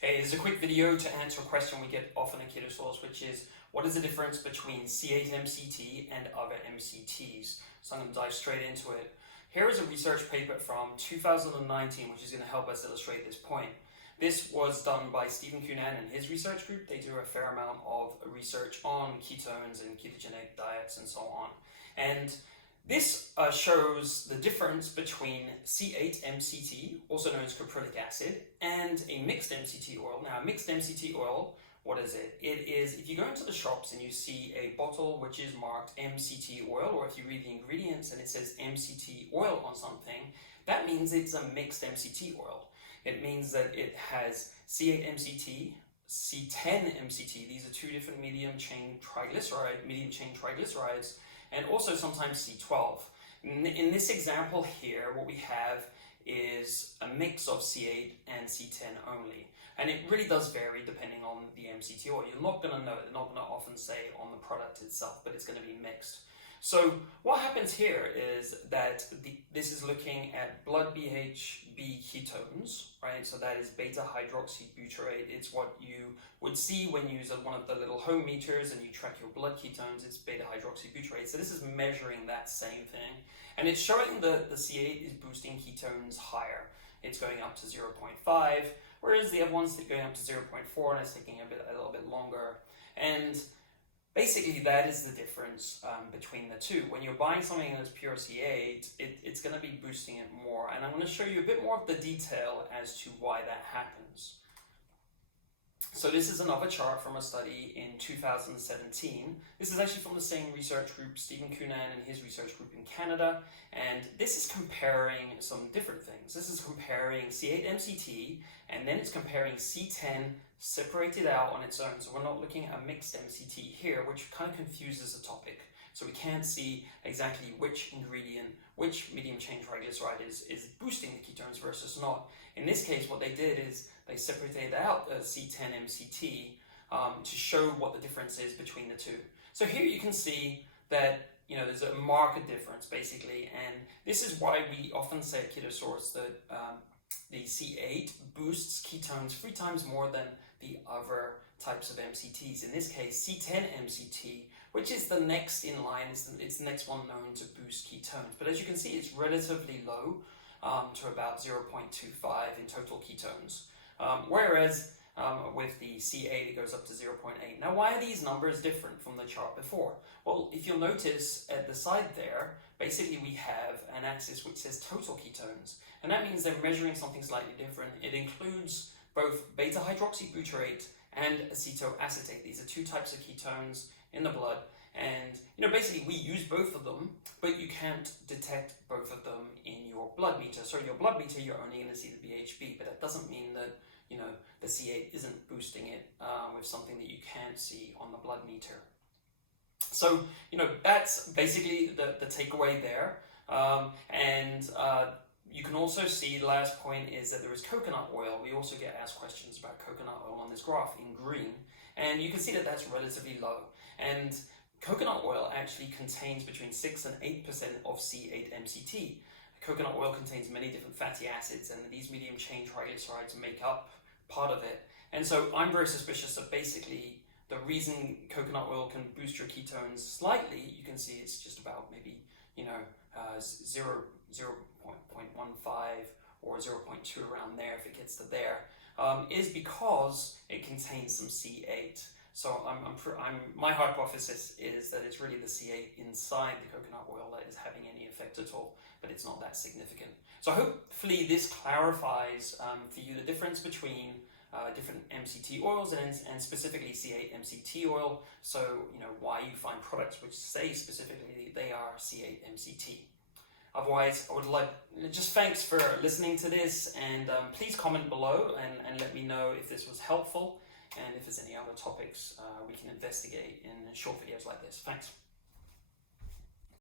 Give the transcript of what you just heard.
Hey, this is a quick video to answer a question we get often at Ketosource, which is, what is the difference between C8 MCT and other MCTs? So I'm going to dive straight into it. Here is a research paper from 2019, which is going to help us illustrate this point. This was done by Stephen Cunan and his research group. They do a fair amount of research on ketones and ketogenic diets and so on. And this shows the difference between C8 MCT, also known as caprylic acid, and a mixed MCT oil. Now, a mixed MCT oil, what is it? It is, if you go into the shops and you see a bottle which is marked MCT oil, or if you read the ingredients and it says MCT oil on something, that means it's a mixed MCT oil. It means that it has C8 MCT, C10 MCT. These are two different medium chain triglycerides, and also sometimes C12. In this example here, what we have is a mix of C8 and C10 only. And it really does vary depending on the MCT oil. You're not going to know, they're not going to often say on the product itself, but it's going to be mixed. So what happens here is that this is looking at blood BHB ketones, right? So that is beta-hydroxybutyrate. It's what you would see when you use one of the little home meters and you track your blood ketones. It's beta-hydroxybutyrate. So this is measuring that same thing. And it's showing that the C8 is boosting ketones higher. It's going up to 0.5, whereas the other one's going up to 0.4, and it's taking a little bit longer. And basically, that is the difference between the two. When you're buying something that's pure C8, it's going to be boosting it more. And I'm going to show you a bit more of the detail as to why that happens. So this is another chart from a study in 2017. This is actually from the same research group, Stephen Cunan and his research group in Canada. And this is comparing some different things. This is comparing C8 MCT, and then it's comparing C10 separated out on its own. So we're not looking at a mixed MCT here, which kind of confuses the topic. So we can't see exactly which ingredient, which medium chain triglyceride is boosting the ketones versus not. In this case, what they did is they separated out C10 MCT to show what the difference is between the two. So here you can see that there's a marked difference basically, and this is why we often say at Ketosource that the C8 boosts ketones 3 times more than the other types of MCTs. In this case, C10 MCT, which is the next in line, it's the next one known to boost ketones. But as you can see, it's relatively low to about 0.25 in total ketones. Whereas with the C8, it goes up to 0.8. Now, why are these numbers different from the chart before? Well, if you'll notice at the side there, basically we have an axis which says total ketones. And that means they're measuring something slightly different. It includes both beta-hydroxybutyrate and acetoacetate. These are 2 types of ketones in the blood. And basically we use both of them, but you can't detect both of them in your blood meter. So in your blood meter, you're only going to see the BHB, but that doesn't mean that the C8 isn't boosting it with something that you can't see on the blood meter. So that's basically the takeaway there. You can also see, the last point is that there is coconut oil. We also get asked questions about coconut oil on this graph in green. And you can see that that's relatively low. And coconut oil actually contains between 6 and 8% of C8 MCT. Coconut oil contains many different fatty acids, and these medium chain triglycerides make up part of it. And so I'm very suspicious that basically the reason coconut oil can boost your ketones slightly, you can see it's just about maybe 0.15 or 0.2 around there if it gets to there, is because it contains some C8. So my hypothesis is that it's really the C8 inside the coconut oil that is having any effect at all, but it's not that significant. So hopefully this clarifies for you the difference between different MCT oils and specifically C8 MCT oil. So why you find products which say specifically they are C8 MCT. Otherwise, I would like, just thanks for listening to this, and please comment below and let me know if this was helpful, and if there's any other topics we can investigate in short videos like this. Thanks.